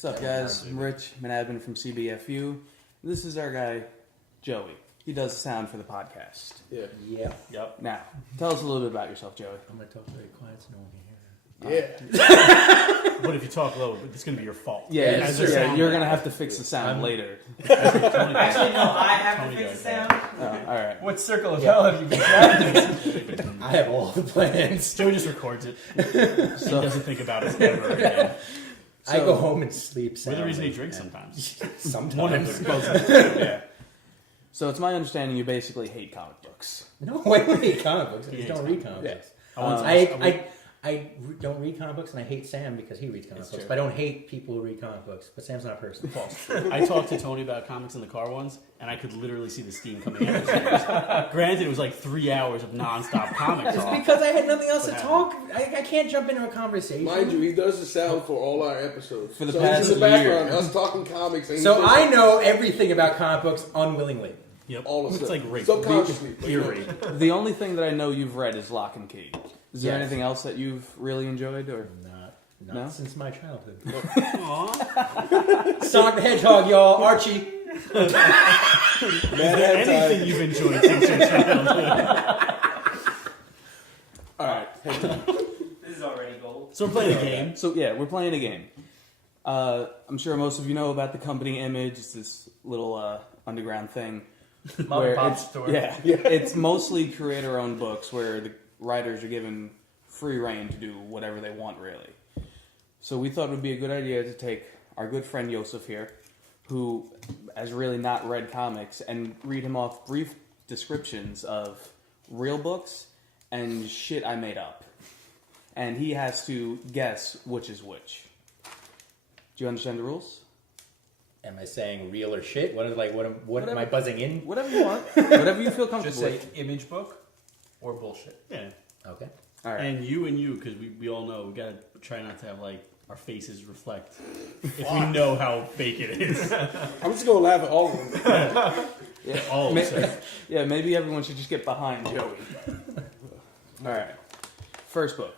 What's up, guys? I'm Rich, I'm an admin from CBFU. This is our guy, Joey. He does the sound for the podcast. Yeah. Yep. Now, tell us a little bit about yourself, Joey. I'm going to talk very quiet so no one can hear. But if you talk low, it's going to be your fault. Yeah, you're going to have to fix the sound later. Actually, no, I have to fix the sound. Oh, all right. What circle of hell have you been trapped? I have all the plans. Joey just records it. He doesn't think about it ever again. I go home and sleep We're soundly. the reason he drinks sometimes. Sometimes. One of them. Yeah. So it's my understanding you basically hate comic books. No, I don't read comic books. I just don't read comic books. I don't read comic books, and I hate Sam because he reads comic books. True. But I don't hate people who read comic books. But Sam's not a person. False. I talked to Tony about comics in the car once, and I could literally see the steam coming out of his ears. Granted, it was like 3 hours of nonstop comic It's talk. because I had nothing else to talk. I can't jump into a conversation. Mind you, he does the sound for all our episodes. For the so past he's in the background, year. us talking comics. And So I know everything about comic books unwillingly. Yep. all of It's stuff. like rape. Subconsciously. Pure rape. The only thing that I know you've read is Lock and Key. Is there Yes. anything else that you've really enjoyed? Or Not No? since my childhood. Aww. Sonic the Hedgehog, y'all. Archie. Is there anything you've enjoyed since your childhood? all right. This is already gold. So we're playing a game. So yeah, we're playing a game. I'm sure most of you know about the company Image. It's this little underground thing. Mom and pop store. Yeah, it's mostly creator-owned books where the writers are given free reign to do whatever they want, really. So we thought it would be a good idea to take our good friend Yosef here, who has really not read comics, and read him off brief descriptions of real books and shit I made up. And he has to guess which is which. Do you understand the rules? Am I saying real or shit? What am I buzzing in? Whatever you want. Whatever you feel comfortable Just say with. image book or bullshit. Yeah. Okay. All right. And you, because we all know, we gotta try not to have like our faces reflect if we know how fake it is. I'm just going to laugh at all of them. Yeah. All of us. Yeah, maybe everyone should just get behind Joey. All right. First book.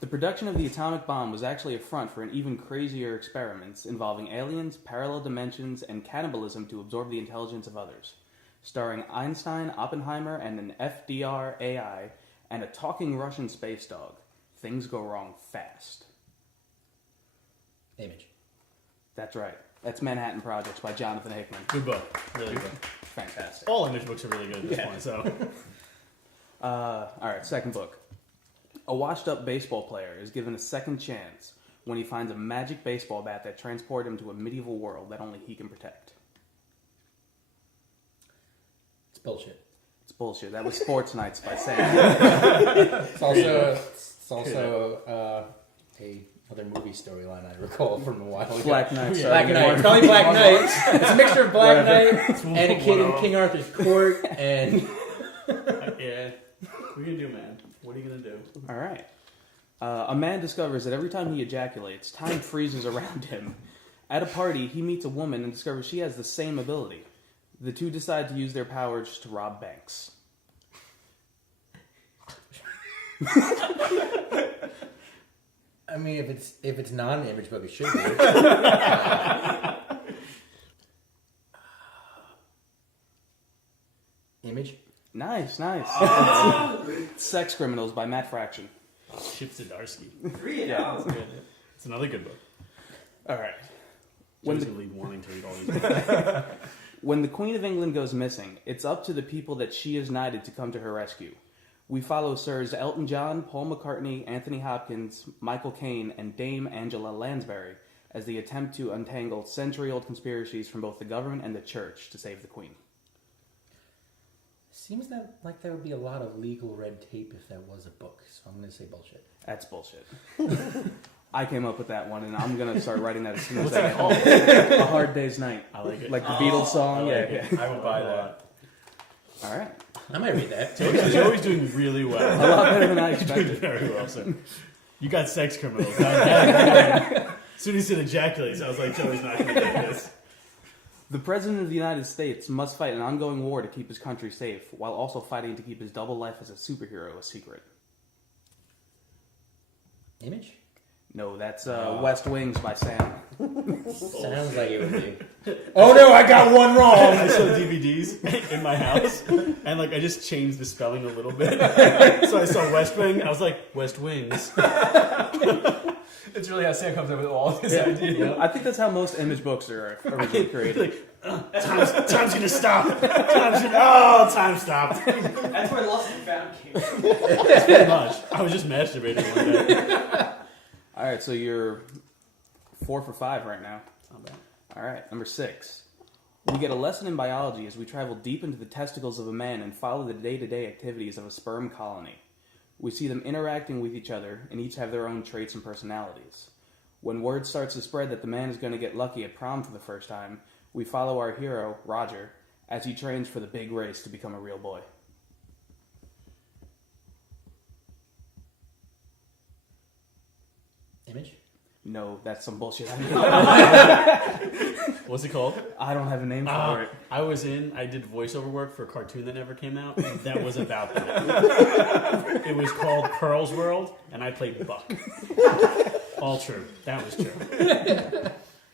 The production of the atomic bomb was actually a front for an even crazier experiments involving aliens, parallel dimensions, and cannibalism to absorb the intelligence of others. Starring Einstein, Oppenheimer, and an FDR AI, and a talking Russian space dog. Things go wrong fast. Image. That's right. That's Manhattan Projects by Jonathan Hickman. Good book. Really good. Fantastic. All Image books are really good at this point, so. All right, second book. A washed-up baseball player is given a second chance when he finds a magic baseball bat that transports him to a medieval world that only he can protect. It's bullshit. It's bullshit. That was Sports Nights by Sam. It's also another movie storyline I recall from a while ago. Black Knight. Yeah. Black Knight. It's probably Black Knight. It's a mixture of Black Whatever. Knight and a kid in King Arthur's court and... Yeah. What are you gonna do, man? What are you gonna do? All right. A man discovers that every time he ejaculates, time freezes around him. At a party, he meets a woman and discovers she has the same ability. The two decide to use their powers to rob banks. I mean, if it's not an image book, it should be. Image? Nice. Sex Criminals by Matt Fraction. Chip Zdarsky. Read it Yeah. out. That's good. It's another good book. All right. Joey's gonna leave wanting to read all these books. When the Queen of England goes missing, it's up to the people that she has knighted to come to her rescue. We follow Sirs Elton John, Paul McCartney, Anthony Hopkins, Michael Caine, and Dame Angela Lansbury as they attempt to untangle century-old conspiracies from both the government and the church to save the Queen. Seems that like there would be a lot of legal red tape if that was a book, so I'm going to say bullshit. That's bullshit. I came up with that one, and I'm going to start writing that as soon as I get home. A Hard Day's Night. I like it. Like the Beatles song. I like Yeah. it. I would buy that. All right. I might read that. Joey's doing really A well. lot better than I You're doing expected. very well, sir. You got Sex Criminals. As soon as he said ejaculates, I was like, Joey's not going to get this. The President of the United States must fight an ongoing war to keep his country safe, while also fighting to keep his double life as a superhero a secret. Image? No, that's West Wings by Sam. Sounds like it would be. Oh no, I got one wrong. I saw DVDs in my house, and like I just changed the spelling a little bit. So I saw West Wing, and I was like, West Wings. It's really how Sam comes up with all his ideas. I think that's how most image books are originally created. Time's gonna stop. Time stopped. That's where Lost and Found came from. Pretty much. I was just masturbating one day. All right, so you're 4 for 5 right now. Not bad. All right, number 6. We get a lesson in biology as we travel deep into the testicles of a man and follow the day-to-day activities of a sperm colony. We see them interacting with each other, and each have their own traits and personalities. When word starts to spread that the man is going to get lucky at prom for the first time, we follow our hero, Roger, as he trains for the big race to become a real boy. Image? No, that's some bullshit. What's it called? I don't have a name for it. I did voiceover work for a cartoon that never came out. That was about that. It was called Pearl's World, and I played Buck. All true. That was true.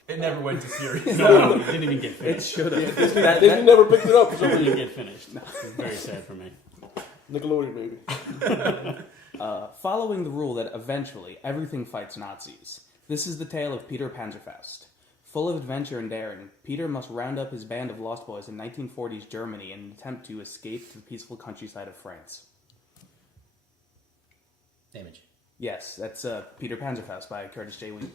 It never went to series. No, it didn't even get It finished. should have. Disney never picked it up for It some didn't reason. get finished. It's very sad for me. Nickelodeon, maybe. Following the rule that eventually everything fights Nazis, this is the tale of Peter Panzerfaust. Full of adventure and daring, Peter must round up his band of lost boys in 1940s Germany in an attempt to escape to the peaceful countryside of France. Image. Yes, that's Peter Panzerfaust by Curtis J. Wheat.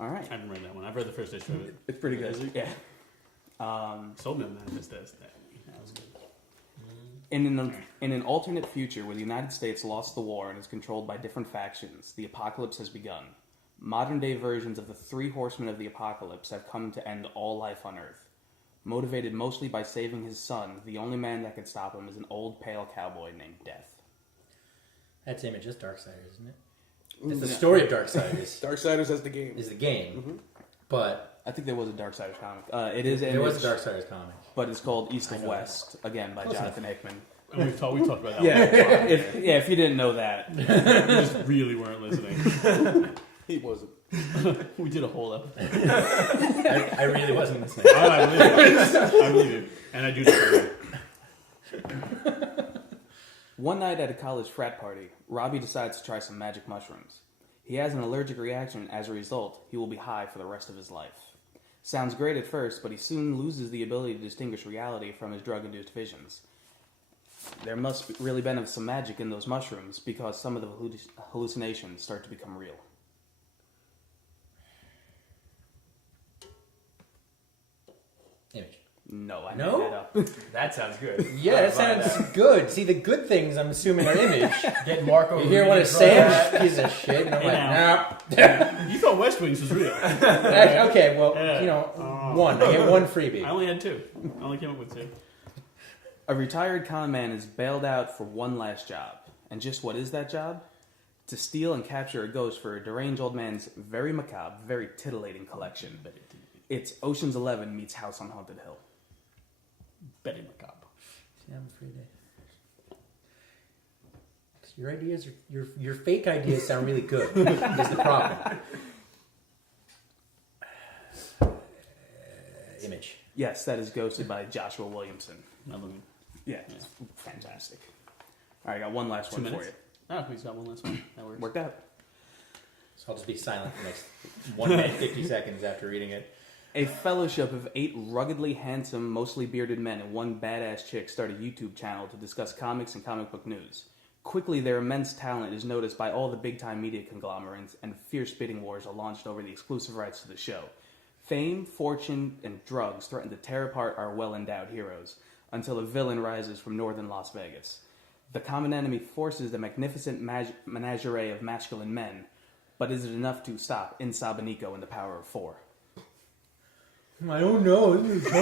All right. I haven't read that one. I've read the first issue of it. It's pretty good. Is it? Yeah. Sold me on Manifest That was good. In an alternate future where the United States lost the war and is controlled by different factions, the apocalypse has begun. Modern-day versions of the 3 horsemen of the apocalypse have come to end all life on Earth. Motivated mostly by saving his son, the only man that can stop him is an old, pale cowboy named Death. That's Image. That's Darksiders, isn't it? It's the story of Darksiders. Darksiders has the game. Is the game, but I think there was a Darksiders comic. It is there was Image, a Darksiders comic. but it's called East I of know West, again by Close Jonathan Hickman. And we talked about that Yeah, one. if you didn't know that. We just really weren't listening. He wasn't. We did a whole episode. I really wasn't listening. Oh, I believe you. And I do that. One night at a college frat party, Robbie decides to try some magic mushrooms. He has an allergic reaction, and as a result, he will be high for the rest of his life. Sounds great at first, but he soon loses the ability to distinguish reality from his drug-induced visions. There must really been some magic in those mushrooms, because some of the hallucinations start to become real. Image. No, I No? made that up. That sounds good. Yeah, that sounds good. See, the good things, I'm assuming, are Image. Get Marco. You hear one of Sam's piece of shit, and I'm like, Yeah. You thought West Wings was real. nah. Okay, well, Yeah. one. I get one freebie. I only had 2. I only came up with 2. A retired con man is bailed out for one last job. And just what is that job? To steal and capture a ghost for a deranged old man's very macabre, very titillating collection. It's Ocean's 11 meets House on Haunted Hill. Betty Macabre. See, I'm afraid your ideas, your fake ideas sound really good. Is the problem? Image. Yes, that is ghosted by Joshua Williamson. Another one. Yeah, it's fantastic. All right, I got one last 2 one minutes? for Oh, he's got one last one. That works. you. Worked out. So I'll just be silent for the next 1 minute 50 seconds after reading it. A fellowship of 8 ruggedly handsome, mostly bearded men and one badass chick start a YouTube channel to discuss comics and comic book news. Quickly, their immense talent is noticed by all the big-time media conglomerates, and fierce bidding wars are launched over the exclusive rights to the show. Fame, fortune, and drugs threaten to tear apart our well-endowed heroes, until a villain rises from northern Las Vegas. The common enemy forces the magnificent menagerie of masculine men, but is it enough to stop Insabanico in the power of 4? I don't know. This is so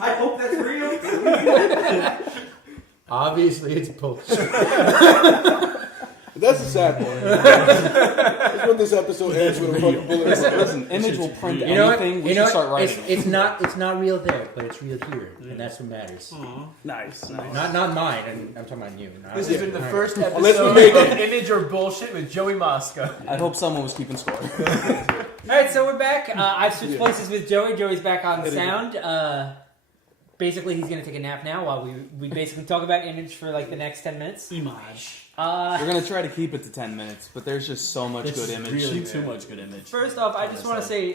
I hope that's real. Obviously, it's bullshit. That's the sad part. It's when this episode ends with a fucking bullet. Listen, Image will print You know what? anything. We You know should start what? writing. It's not real there, but it's real here, and that's what matters. Nice. Not mine, and I'm talking about you. This has been the first Unless we episode make of Image or Bullshit with Joey Mosca. I hope someone was keeping score. All right, so we're back. I've switched places with Joey. Joey's back on the sound. Basically, he's going to take a nap now while we basically talk about Image for like the next 10 minutes. Image. We're gonna try to keep it to 10 minutes, but there's just so much It's good image. really too much good image. First off, I just want to say,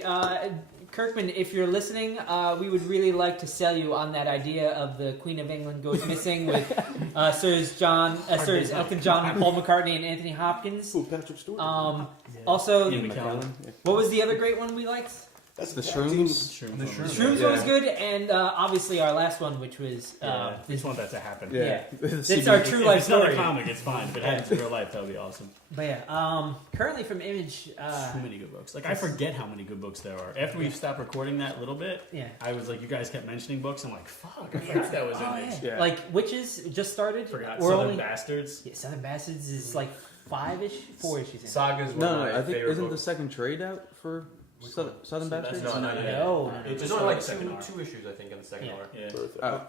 Kirkman, if you're listening, we would really like to sell you on that idea of the Queen of England goes missing with Sirs Elton John, Paul McCartney, and Anthony Hopkins. Ooh, Patrick Stewart. Also, Ian McKellen. what was the other great one we liked? That's The tag Shrooms. team. The Shrooms. Shrooms was good, and obviously our last one, which was We just want that to happen. Yeah. It's It's our true life If it's not story. a comic, it's fine. If it happens in real life, that would be awesome. But yeah, currently from Image, Too many good books. Like I forget how many good books there are. After we stopped recording that little bit, yeah. I was like, you guys kept mentioning books. I'm like, fuck, I forgot that was Image. Yeah. Like Witches just started. Forgot We're Southern only Bastards. yeah, Southern Bastards is like 5-ish, 4 issues in. Sagas one No, of my I think favorite isn't books. the second trade out for Southern Bastards? No, not yet. No. It's Just only like like second arc. two issues, I think, in the second Yeah. arc.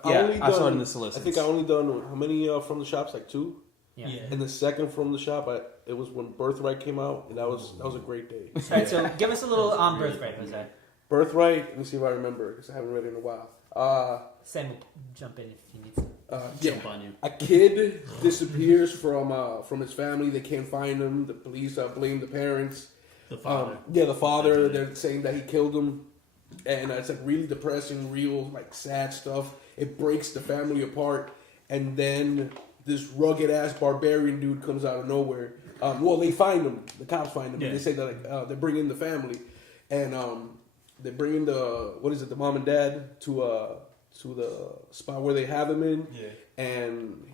Yeah. Yeah, I saw it in the I solicits. think I only done how many from the shops? Like 2. Yeah. And the second from the shop, it was when Birthright came out, and that was a great day. All right, so give us a little on Birthright, Jose. Birthright. Let me see if I remember because I haven't read it in a while. Sam will jump in if he needs to. Yeah. Jump on you. A kid disappears from his family. They can't find him. The police blame the parents. The father. The father. They're saying that he killed him, and it's like really depressing, real like sad stuff. It breaks the family apart, and then this rugged ass barbarian dude comes out of nowhere. Well, they find him. The cops find him. Yeah. And they say that they bring in the family, and they bring in the mom and dad to the spot where they have him in. Yeah. And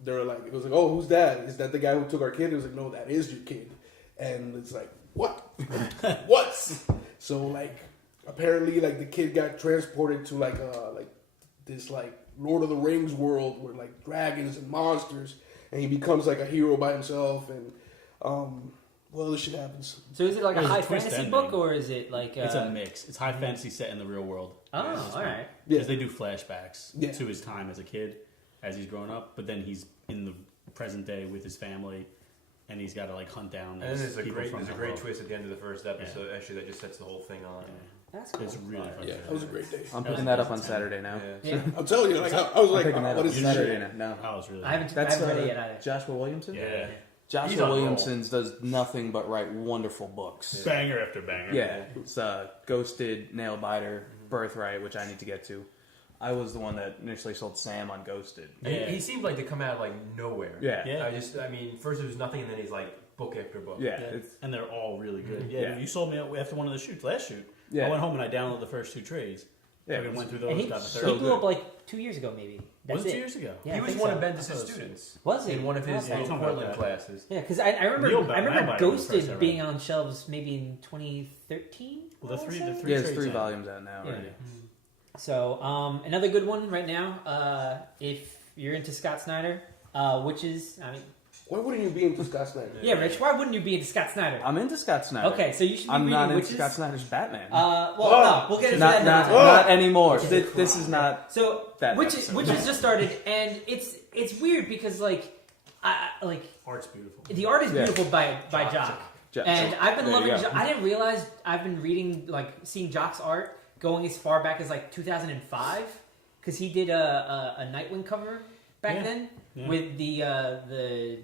they're like, it was like, oh, who's that? Is that the guy who took our kid? It was like, no, that is your kid. And it's like, what? What? So like, apparently, like the kid got transported to like this like Lord of the Rings world where like dragons and monsters, and he becomes like a hero by himself, and well, this shit happens. So is it like a There's a high twist fantasy ending. book, or is it like? It's a mix. It's high fantasy set in the real world. Oh, all right. Because they do flashbacks Yeah. to his time as a kid, as he's growing up. But then he's in the present day with his family, and he's got to like hunt down. And then there's a people great from there's a the great world. twist at the end of the first episode. Actually, that just sets the whole thing on. That's cool. It's really fun. Yeah, that was a great day. I'm picking that up on Saturday now. Yeah. Yeah. I'm telling you, like I was I'm like, picking that what up is on this Saturday shit? now. No. That was really. I haven't That's read it yet either. Joshua Williamson? Yeah. He's Joshua on a roll. Williamson does nothing but write wonderful books. Banger after banger. Yeah, it's Ghosted, Nail Biter, Birthright, which I need to get to. I was the one that initially sold Sam on Ghosted. And Yeah. he seemed like to come out of like nowhere. Yeah. Yeah. I mean, first it was nothing, and then he's like book after book. Yeah, Yeah. it's, And they're all really good. Yeah, Yeah. you sold me after one of the shoots, last shoot. Yeah. I went home and I downloaded the first 2 trades. Yeah, We it went through And those, he, got the so third. he blew good. up like 2 years ago, maybe. That's Was it it. 2 years ago? Yeah, He I was think one so. of Bendis' I thought it was- students. Was he? In one of his Okay. Portland classes. Yeah, because I remember Neil I remember Bauer was the first Ghosted I read. being on shelves maybe in 2013. Well, the I three wanna say? trades yeah, there's 3 out. volumes out now Yeah. already. So another good one right now. If you're into Scott Snyder, which is Why wouldn't you be into Scott Snyder? yeah, Rich. Why wouldn't you be into Scott Snyder? I'm into Scott Snyder. Okay, so you should be I'm reading not into Witches. Scott Snyder's Batman. No, we'll get into not, that not, another time. not anymore. This is not. So that Witches episode. just started, and it's weird because like Art's beautiful. the art is Yeah. beautiful by Jock. And I've been There loving. you go. Jock. I didn't realize I've been reading, like, seeing Jock's art going as far back as like 2005, because he did a Nightwing cover back Yeah. then Yeah. with the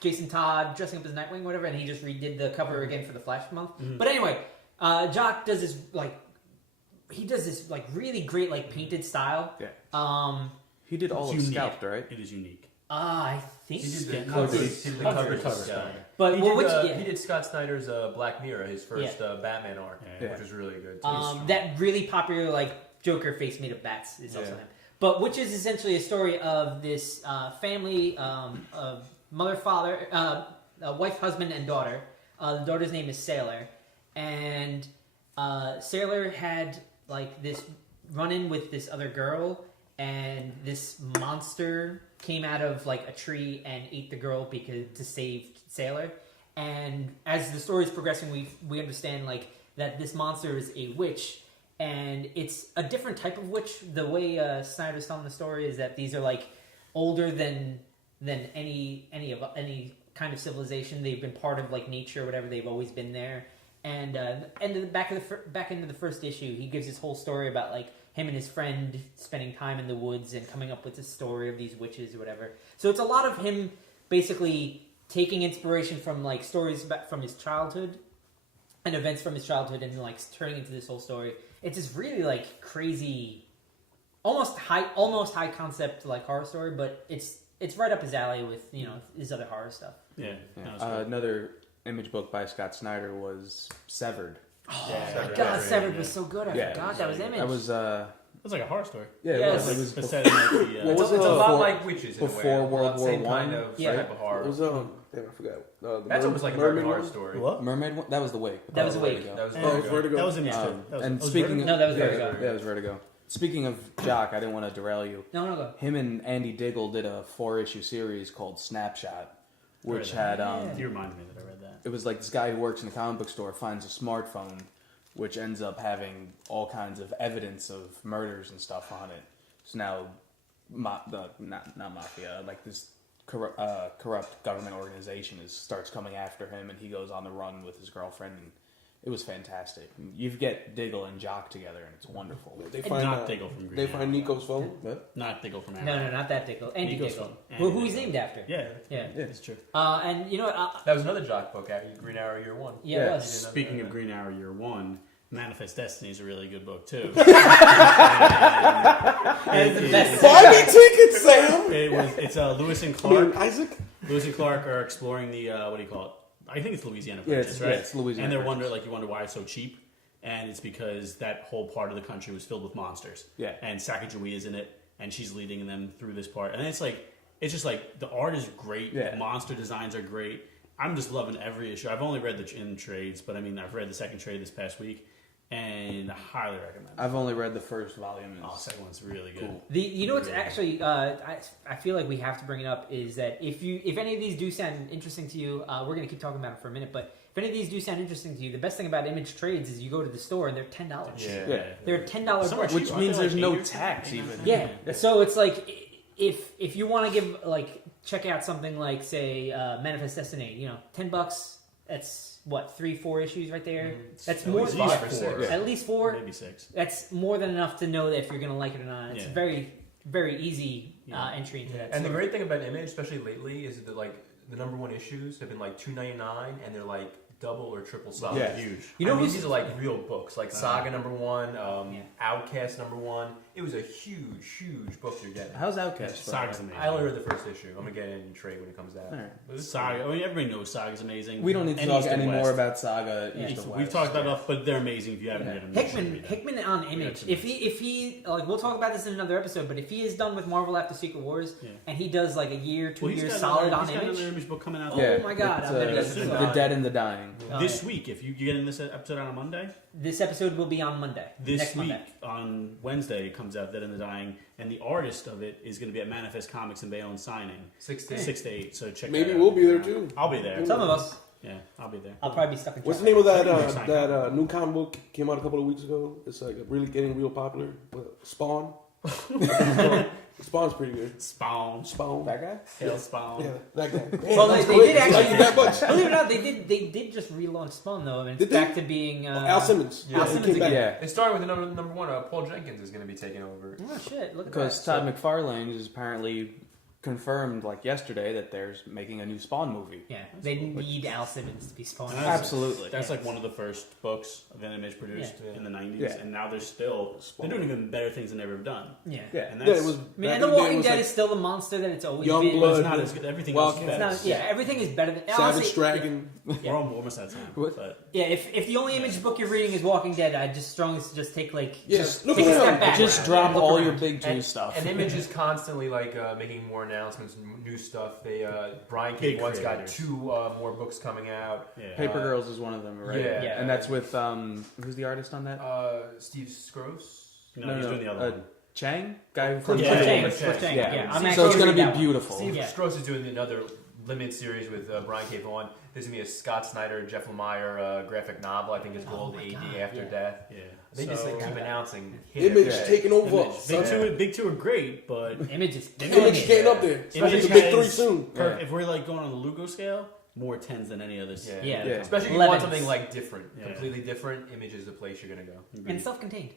Jason Todd dressing up as Nightwing, whatever, and he just redid the cover again for the Flash month. Mhm. But anyway, Jock does this like really great like painted style. Yeah. He did all of Unique. Scalped, right? It is unique. I think He did so. the Yeah, cover. no, He it's- did the cover cover. to cover. Yeah. But He well, did, which, he did Scott Snyder's Black Mirror, his first Batman art, Yeah. which was really good. Too. that really popular like Joker face made of bats is also Yeah. him. But which is essentially a story of this family of mother, father, wife, husband, and daughter. The daughter's name is Sailor, and Sailor had like this run-in with this other girl, and this monster came out of like a tree and ate the girl because to save Sailor. And as the story is progressing, we understand like that this monster is a witch, and it's a different type of witch. The way Snyder's telling the story is that these are like older than any kind of civilization. They've been part of like nature or whatever. They've always been there. And back into the first issue, he gives his whole story about like him and his friend spending time in the woods and coming up with this story of these witches or whatever. So it's a lot of him basically taking inspiration from like stories from his childhood and events from his childhood and like turning into this whole story. It's this really like crazy, almost high concept like horror story, but it's right up his alley with his other horror stuff. Yeah. Another Image book by Scott Snyder was Severed. Oh my God, Severed was so good. I forgot that was Image. That was It was like a horror story. yeah, it Yes. was. It's set in like the, What was It's a lot before- like witches in a way. before World War Same One? kind of Yeah. type of horror. It was damn, I forgot. That's almost like a American Horror one? Story. What? Mermaid one? That was the Wake. That was the Wake. Vertigo. That was Oh, Vertigo. That was Image too. That was, And was speaking Vertigo? No, that was yeah, Vertigo. Yeah, it was Vertigo. Speaking of Jock, I didn't want to derail you. No, go. Him and Andy Diggle did a 4-issue series called Snapshot, which Read had that. You reminded me that I read that. it was like this guy who works in a comic book store finds a smartphone, which ends up having all kinds of evidence of murders and stuff on it. So now, not mafia, like this corrupt government organization starts coming after him, and he goes on the run with his girlfriend. And it was fantastic. You get Diggle and Jock together, and it's wonderful. They find Not Diggle from Green They Arrow. find Nico's phone. Not Diggle from Arrow. No, not that Diggle. Andy Nico's Diggle. phone. Who he's named after. Yeah, Yeah. it's true. And you know what? That was another Jock book, Green Arrow Year One. Yeah, it Yeah. was. Speaking of Green Arrow Year One, Manifest Destiny is a really good book too. That is the best. Buy me tickets, Sam. It's Lewis and I mean, Clark. Isaac. Lewis and Clark are exploring the what do you call it? I think it's Louisiana Yeah, Purchase, right? it's Louisiana And they're Purchase. you wonder why it's so cheap, and it's because that whole part of the country was filled with monsters. Yeah. And Sacagawea is in it, and she's leading them through this part, and it's just like the art is great, Yeah. the monster designs are great. I'm just loving every issue. I've only read the in trades, but I mean I've read the second trade this past week, and I highly recommend it. I've only read the first volume. Oh, the second one's really good. Cool. You know what's actually I feel like we have to bring it up is that if any of these do sound interesting to you, we're gonna keep talking about it for a minute, but if any of these do sound interesting to you, the best thing about Image Trades is you go to the store and they're $10. Yeah. They're $10 So much books. Which Aren't means they there's like no 8 or tax something? even. Yeah. So it's like if you want to give check out something like say Manifest Destiny, $10. That's what 3-4 issues right there. That's At more least than 5 or 4. 6. Yeah. at least 4. Maybe 6. That's more than enough to know that if you're gonna like it or not. It's Yeah. very very easy Yeah. entry into that. And the store. great thing about Image, especially lately, is that the number one issues have been like $2.99, and they're like double or triple size. Yeah. Huge. You know I mean, who's- these are like real books, like Saga number 1, Outcast number 1. It was a huge book you're getting. How's Outcast? Saga's amazing. I only read the first issue. I'm gonna get it in trade when it comes out. Alright. But it's Saga. I mean, everybody knows Saga's amazing. We don't need to And talk East and anymore West. about Saga. Yeah. East and We've West. talked about enough, but they're amazing. If you haven't read them, you should read them. Hickman on Image. If he we'll talk about this in another episode, but if he is done with Marvel after Secret Wars Yeah. and he does like a year, 2 Well, he's years got solid another, on he's got Image. another Image book coming out Oh my God, it's, I'm gonna get The it. Dead and the Dying. this week. If you get in this episode on a Monday, This episode will be on Monday. this next week Monday. on Wednesday it comes out Dead and the Dying, and the artist of it is going to be at Manifest Comics in Bayonne signing 6 to 6 to 8. So check. Maybe that out. we'll be there too. I'll be there. Some of us. Yeah, I'll be there. I'll probably be stuck in. What's the traffic. name of that Exciting. new comic book came out a couple of weeks ago? It's like really getting real popular. Spawn. Spawn's pretty good. Spawn. Spawn. That guy? Hail Spawn. Yeah, that guy. Well, Damn, they did I like actually. you that much. Believe it or not, they did just relaunch Spawn though, and it's Did they? back to being Al Simmons. Yeah, Al he Simmons came back. again. Yeah. It started with the number 1. Paul Jenkins is going to be taking over. Oh shit! Look at Because that. Todd McFarlane is apparently confirmed, like yesterday, that there's making a new Spawn movie. Yeah, they need Al Simmons to be Spawn. That's- Absolutely. That's like one of the first books that Image produced Yeah. in the 90s, Yeah. and now they're doing even better things than they've ever done. Yeah. Yeah. And Yeah, that's, it was. I mean, back and The in day, it Walking was Dead like is still the monster that it's always Young been. but Blood. it's not as good. Everything Wildcat. else is better. It's not, yeah, everything is better than Savage honestly, Dragon. We're almost out of time. What? But Yeah, if the only Image book you're reading is Walking Dead, I just strongly suggest take Yes, look take a around. step back. Just and drop look all around. your big two And, stuff. and Image is constantly making more announcements, and new stuff. They Brian Big K. One's got creators. 2 more books coming out. yeah. Paper Girls is one of them, right? Yeah. Yeah. And that's with who's the artist on that? Steve Scrose. No, he's doing the other one. Chang, guy from Yeah, Cliff yeah, James, yeah. Cliff James, Yeah. yeah. I'm So actually it's going to reading be that one. beautiful. Steve Yeah. Scrose is doing another limited series with Brian K. Vaughan. There's gonna be a Scott Snyder, Jeff Lemire graphic novel. I think it's called AD After Death. Yeah. They just keep announcing. Image taking over. Big two are great, but Image is Image getting up there. Especially the big 3 soon. If we're like going on the Lugo scale, more 10s than any others. Yeah. Especially if you want 11s. something like different, completely different. Image is the place you're gonna go. and self-contained.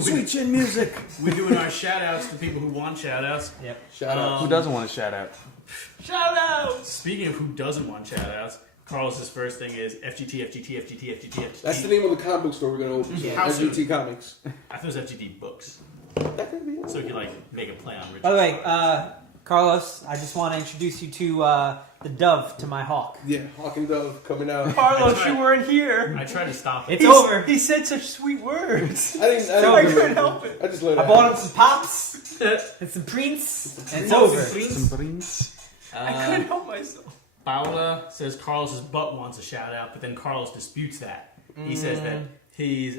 Sweet chin music. We're doing our shout outs to people who want shout outs. Yep. Shout out. Who doesn't want a shout out? Shout outs! Speaking of who doesn't want shout outs, Carlos's first thing is FGT. That's the name of the comic book store we're gonna open. Yeah. How soon? FGT Comics. I thought it was FGT Books. That could be it. So you can like make a play on Richard. By the way, Carlos, I just want to introduce you to the dove to my hawk. Yeah, Hawk and Dove coming out. Carlos, you weren't here. I tried to stop It's it. over. He said such sweet words. I couldn't help it. I just let it I happen. bought him some pops and some prints, and it's over. Some brains. I couldn't help myself. Paola says Carlos's butt wants a shout out, but then Carlos disputes that. He says that he's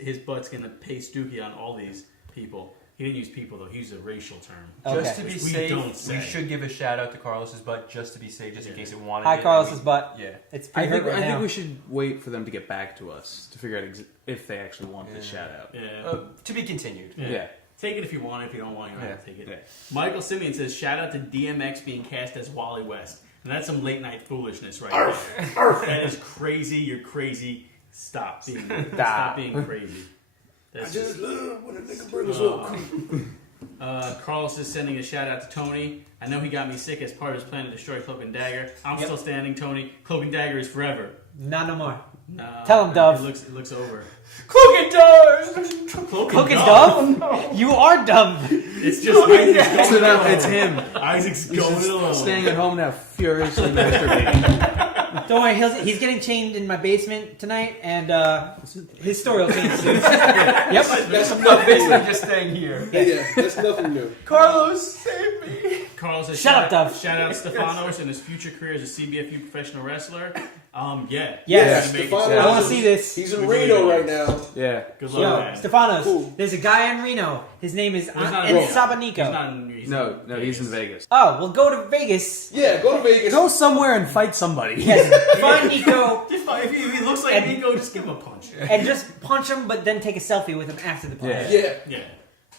his butt's gonna pay Stookie on all these people. He didn't use people though; he used a racial term. Okay. Just to be Which we safe, don't say. we should give a shout out to Carlos's butt, just to be safe, just in case it wanted. Hi, it. Carlos's butt. Yeah. It's I pretty think hurt right I now. think we should wait for them to get back to us to figure out if they actually want this shout out. Yeah. To be continued. Yeah. Take it if you want it. If you don't want it, you don't have to take it. Yeah. Michael Simeon says, shout out to DMX being cast as Wally West. And that's some late night foolishness right there. That is crazy. You're crazy. Stop being crazy. I That's just love when a nigga brings up. Carlos is sending a shout out to Tony. I know he got me sick as part of his plan to destroy Cloak and Dagger. I'm still standing, Tony. Cloak and Dagger is forever. Not no more. No, Tell him, Dove. It looks over. Cloak and Dove! Cloak and Dove? You are dumb. It's just Isaac's going alone. It's him. Isaac's going alone. Staying at home now, furiously masturbating. Don't worry, he's getting chained in my basement tonight, and his story will change soon. Yep. That's Basically, nothing just staying here. new. Yeah, that's nothing new. Carlos, save me! Carlos says, Shut up, Dove. Shout out Stefanos and his future career as a CBFU professional wrestler. Yes. Yeah, Make it Stefanos sound- I want to see this. He's in Reno right now. Yeah. Good Yo, luck, man. Stefanos, Cool. there's a guy in Reno. His name is not in Reno. Sabanico. He's not in, He's in Vegas. Oh, we'll go to Vegas. Yeah, go to Vegas. Go somewhere and fight somebody. Yes, find Nico If he looks like And- Nico, just give him a punch. and just punch him, but then take a selfie with him after the punch. Yeah. Yeah,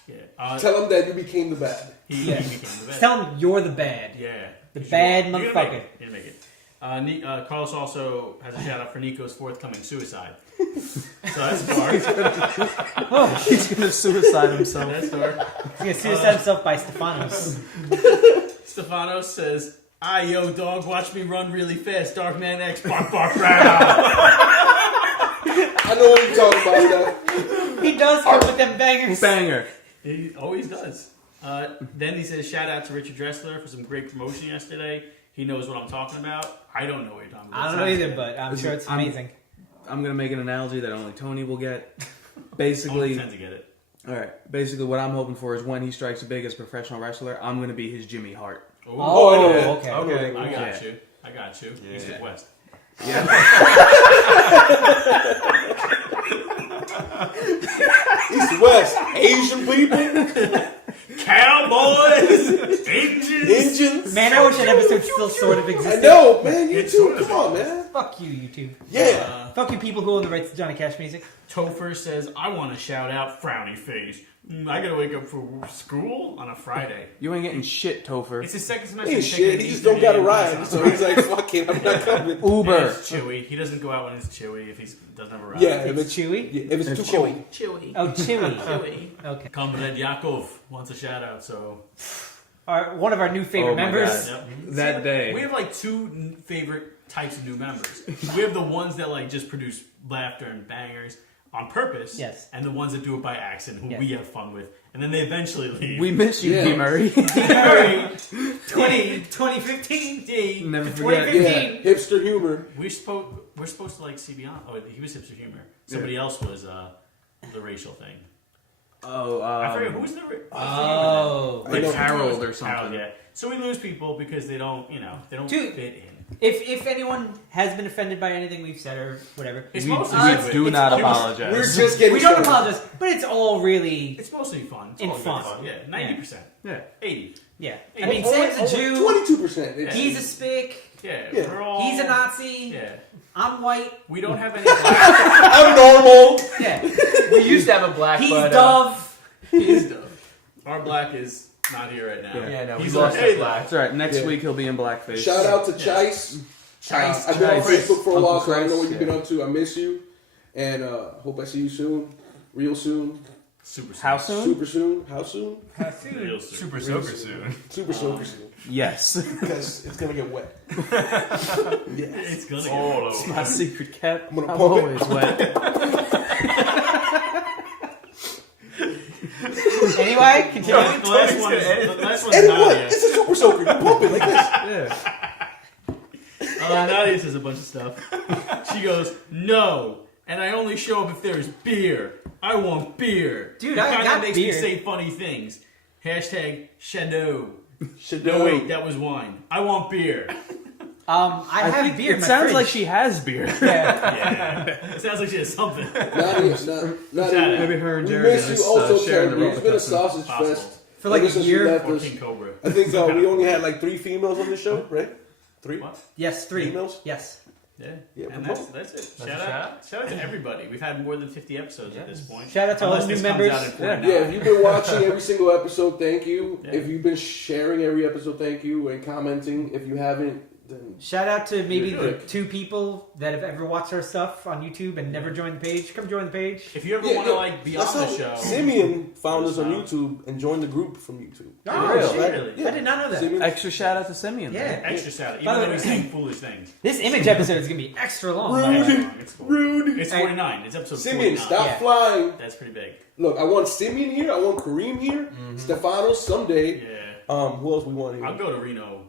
Yeah. tell him that you became the bad. He Yeah. became the best. Tell him you're the bad. Yeah. The For bad You're gonna motherfucker. make it. You're gonna make it. Carlos also has a shout out for Nico's forthcoming suicide. So that's dark. He's gonna suicide himself. That's dark. He's gonna suicide himself by Stefanos. Stefanos says, "Aye, yo, dog, watch me run really fast. Darkman X, bark, bark, round." I know what you're talking about, Steph. He does come with them bangers. Banger. He always does. Then he says, shout out to Richard Dressler for some great promotion yesterday. He knows what I'm talking about. I don't know what you're talking about. I don't know either, but I'm sure it's amazing. I'm gonna make an analogy that only Tony will get. I Basically, tend to get it. all right. Basically, what I'm hoping for is when he strikes big as a professional wrestler, I'm gonna be his Jimmy Hart. Ooh. Oh, I know that. okay. I know that. I got Yeah. you. I got you. East and West. East and West, Asian people, Cowboys! Engines! Indians. Man, I wish that episode still sort of I existed. know, man. You It's too. sort of Come on, man. Fuck you, YouTube. Yeah. Fuck you, people who own the rights to Johnny Cash music. Topher says, I want to shout out Frowny Face. I gotta wake up for school on a Friday. You ain't getting shit, Topher. It's his second semester. He ain't he's taking shit. an He just Eastern don't got a AM ride. class. So he's like, fuck it, I'm not coming. Uber. It's chewy. He doesn't go out when it's chewy if he doesn't have a ride. Yeah, if It's it's, chewy. yeah, if it's too Chewy. cold. Chewy. Oh, chewy. Chewy. Okay. Comrade Yakov wants a shout out, so. One of our new favorite Oh my members. God. Yep. That day. We have like two favorite types of new members. We have the ones that like just produce laughter and bangers on purpose. Yes. And the ones that do it by accident, who Yes. we have fun with. And then they eventually leave. We miss you, Yeah. D. Murray. 2015. D. Never forget. 2015. Yeah, hipster humor. We're supposed to like see beyond. Oh, he was hipster humor. Somebody else was the racial thing. Oh, I forget who's the. Oh. I know. Harold or something. Harold, yeah. So we lose people because they don't, Dude. fit in. If anyone has been offended by anything we've said or whatever, It's We, mostly we stupid. do It's- not it was- apologize. We're just getting we don't started. apologize, but it's all really It's mostly fun. It's In all good fun. Yeah, 90%. Yeah. 80. Yeah. I mean, Sam's a Jew. 22%. He's a spick. Yeah, Yeah. we're all. He's a Nazi. Yeah. I'm white. We don't have any black. I'm normal. Yeah. We used to have a black. He's but, Dove. He is Dove. Our black is not here right now. Yeah, no, we He's lost okay, that black. That's right. Next Yeah. week he'll be in blackface. Shout out to Chice. Chice. I've been on Chris. Facebook for a Uncle while, so I Chris. know what you've been Yeah. up to. I miss you, and hope I see you soon, real soon, Super soon. How soon? super soon. How soon? Real soon. Super soaker soon. Super soon. Yes. Because it's gonna get wet. It's gonna get All worse. over. My secret cat. I'm gonna I'm pump it. always wet. Anyway, continue. The last one's And what? Nadia. It's a super soaker. You pump it like this. Yeah. Nadia says a bunch of stuff. She goes, no, and I only show up if there's beer. I want beer. Dude, It I kinda got makes beer. me say funny things. Hashtag Shadow. Shit, No, wait, that was wine. I want beer. I have think beer. it in my sounds fridge. like she has beer. Yeah. Yeah. It sounds like she has something. Not even. Maybe her and We Jared miss are you just also, sharing the Terry. It's been a roller sausage Possible. fest. For like Ever a since you year. left Or us. King Cobra. I think we only had like 3 females on the show, right? 3? What? Yes, 3. Females? Yes. Yeah. Yeah, And promote. that's it. That's Shout a out. Shout out to everybody. We've had more than 50 episodes at this point. Shout out to all Unless the new this comes members. out in 49. Yeah, if you've been watching every single episode, thank you. Yeah. If you've been sharing every episode, thank you. And commenting. If you haven't, then Shout out to maybe You're the good. 2 people that have ever watched our stuff on YouTube and never joined the page. Come join the page. If you ever Yeah, want to yeah. like be that's on how the show, Simeon found us on Wow. YouTube and joined the group from YouTube. Oh, Really? shit. Really? I did not know that. Simeon, Extra shout out to Simeon. Yeah. extra shout out, By even the though way- he's saying foolish things. This image episode is going to be extra long. Rude. It's cool. rude. It's 49. It's episode Simeon, 49. stop Yeah. flying. That's pretty big. Look, I want Simeon here. I want Kareem here. Stefanos someday. Yeah. Who else we want here? I'll go to Reno.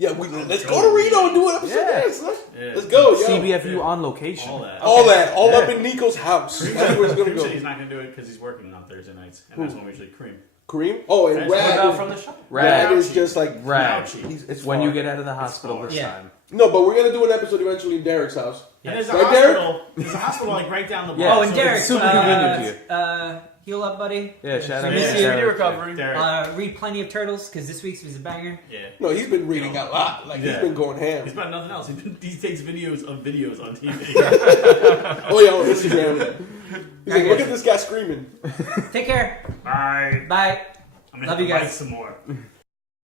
Yeah, let's go to Reno and do an episode Yeah. there. Yeah. Let's go, yo. CBFU on location. All that. All Yeah. up in Nico's house. That's where it's gonna Kareem go. said he's not going to do it because he's working on Thursday nights. And that's when we usually cream. Kareem? Oh, and That's What Rad. about from the show? Rad Rad. is just like Rad. Ouchie. it's When far. you get out of the hospital this Yeah. time. No, but we're gonna do an episode eventually in Derek's house. And there's a Right, Derek? hospital. There's a hospital like right down the block. Yeah. Oh, and so Derek, it's super convenient heal up, buddy. Yeah, shout out Miss to you. Derek. recovery. Derek. Read plenty of Turtles because this week's was a banger. Yeah. No, he's been reading a lot. Like he's Yeah. been going He's ham. about nothing else. He takes videos of videos on TV. Oh yeah, on Instagram. He's like, look at this guy screaming. Take care. Bye. Bye. I'm gonna Love have you to guys. write some more.